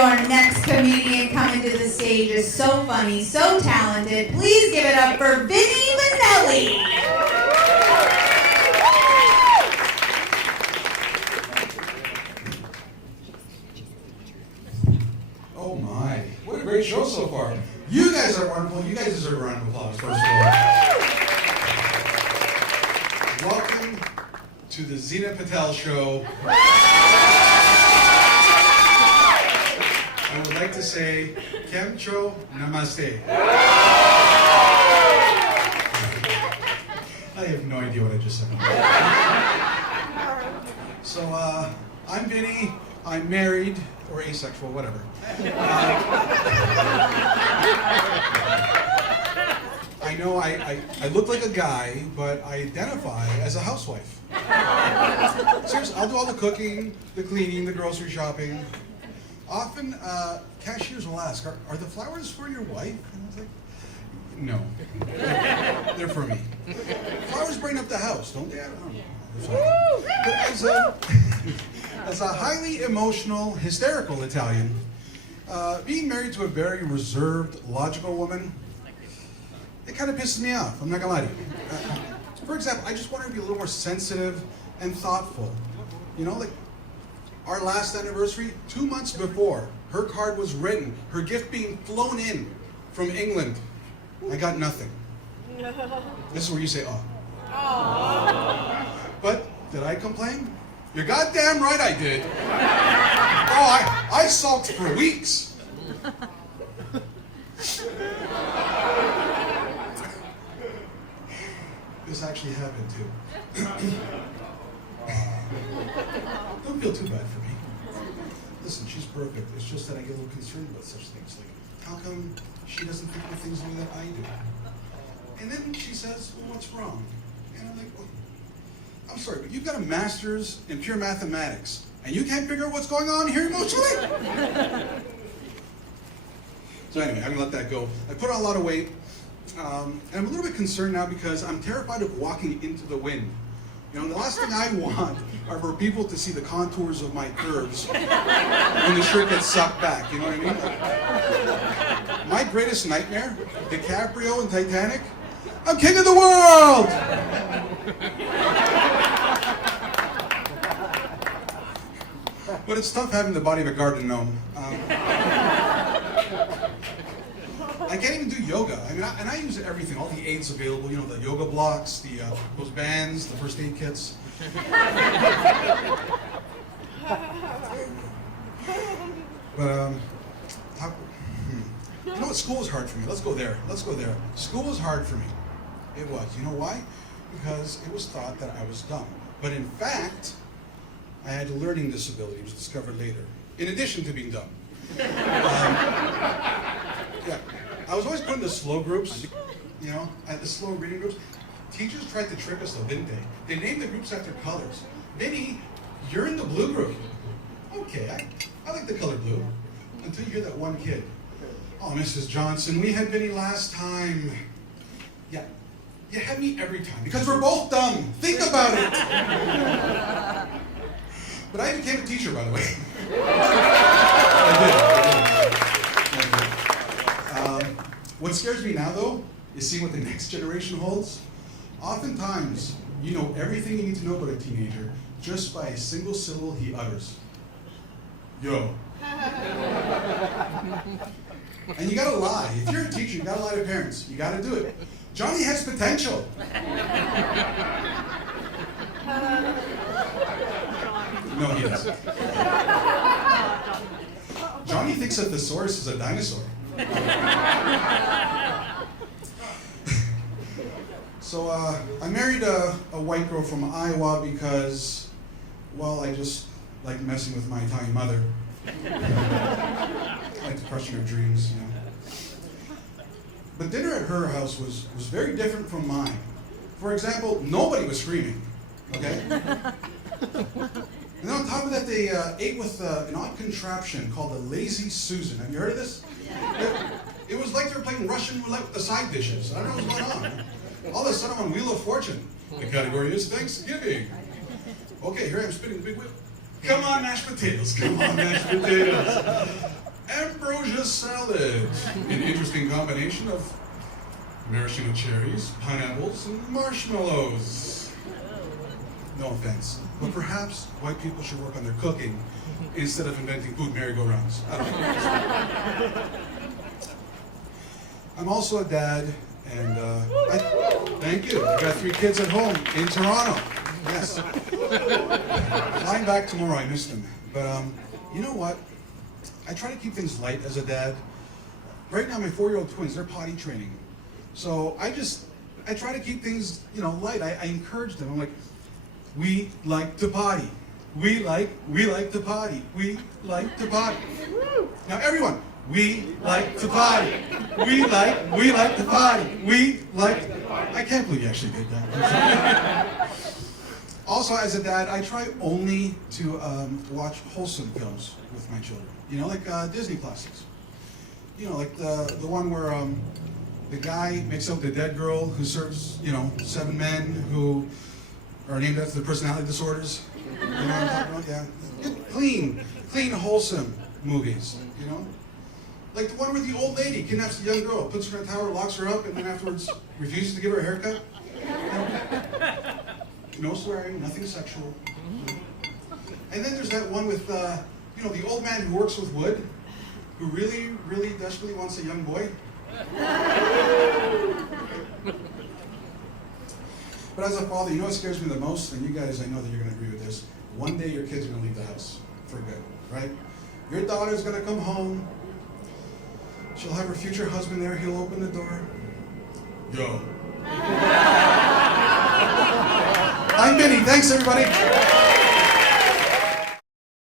Your next comedian coming to the stage is so funny, so talented. Please give it up for Vinny. Oh my, what a great show so far. You guys are wonderful. You guys deserve a round of applause, first of all. Welcome to the Zina Patel Show. I would like to say, Kemcho Namaste. I have no idea what I just said. So, I'm Vinny. I'm married, or asexual, whatever. I know I look like a guy, but I identify as a housewife. Seriously, I'll do all the cooking, the cleaning, the grocery shopping. Often, cashiers will ask, are the flowers for your wife? And I was like, no, they're for me. Flowers bring up the house, don't they? I don't know. But as a highly emotional, hysterical Italian, being married to a very reserved, logical woman, it kind of pisses me off. I'm not gonna lie to you. For example, I just want her to be a little more sensitive and thoughtful. You know, like our last anniversary, 2 months before, her card was written, her gift being flown in from England. I got nothing. This is where you say, oh. Aww. But did I complain? You're goddamn right I did. Oh, I sulked for weeks. This actually happened too. Don't feel too bad for me. Listen, she's perfect. It's just that I get a little concerned about such things. Like, how come she doesn't think of things the way that I do? And then she says, well, what's wrong? And I'm like, well, I'm sorry, but you've got a master's in pure mathematics, and you can't figure out what's going on here emotionally? So anyway, I'm gonna let that go. I put on a lot of weight, and I'm a little bit concerned now because I'm terrified of walking into the wind. You know, the last thing I want are for people to see the contours of my curves when the shirt gets sucked back, you know what I mean? My greatest nightmare, DiCaprio in Titanic, I'm king of the world! But it's tough having the body of a garden gnome. I can't even do yoga. I mean, and I use everything, all the aids available, you know, the yoga blocks, those bands, the first aid kits. But, you know what, school was hard for me. Let's go there. School was hard for me. It was. You know why? Because it was thought that I was dumb. But in fact, I had a learning disability. It was discovered later, in addition to being dumb. Yeah. I was always put in the slow groups, you know, at the slow reading groups. Teachers tried to trick us though, didn't they? They named the groups after colors. Vinny, you're in the blue group. Okay, I like the color blue. Until you hear that one kid. Oh, Mrs. Johnson, we had Vinny last time. Yeah, you had me every time because we're both dumb. Think about it. But I became a teacher, by the way. I did. What scares me now, though, is seeing what the next generation holds. Oftentimes, you know everything you need to know about a teenager just by a single syllable he utters. Yo. And you gotta lie. If you're a teacher, you gotta lie to parents. You gotta do it. Johnny has potential. No, he doesn't. Johnny thinks a thesaurus is a dinosaur. So I married a white girl from Iowa because, well, I just like messing with my Italian mother. I like to crushing her dreams, you know. But dinner at her house was very different from mine. For example, nobody was screaming, okay? And then on top of that, they ate with an odd contraption called a Lazy Susan. Have you heard of this? It was like they were playing Russian roulette with the side dishes. I don't know what's going on. All of a sudden, I'm on Wheel of Fortune. The category is Thanksgiving. Okay, here I am spinning the big wheel. Come on, mashed potatoes. Come on, mashed potatoes. ambrosia salad. An interesting combination of maraschino cherries, pineapples, and marshmallows. No offense, but perhaps white people should work on their cooking instead of inventing food merry-go-rounds. I don't know. I'm also a dad, and thank you. I got 3 kids at home in Toronto. Yes. Flying back tomorrow, I missed them. But you know what? I try to keep things light as a dad. Right now, my 4-year-old twins, they're potty training. So I try to keep things, light. I encourage them. I'm like, we like to potty. We like to potty. We like to potty. Now everyone, we like to potty. We like to potty. We like. I can't believe you actually did that. Also, as a dad, I try only to watch wholesome films with my children. Like Disney classics. Like the one where the guy makes out the dead girl who serves, 7 men who are named after their personality disorders. You know what I'm talking about? Yeah. Clean, wholesome movies, Like the one where the old lady kidnaps the young girl, puts her in a tower, locks her up, and then afterwards refuses to give her a haircut. No swearing, nothing sexual. And then there's that one with, the old man who works with wood, who really, really desperately wants a young boy. But as a father, what scares me the most, and you guys, I know that you're going to agree with this, one day your kids are going to leave the house for good, right? Your daughter's going to come home. She'll have her future husband there. He'll open the door. Yo. I'm Vinny. Thanks, everybody.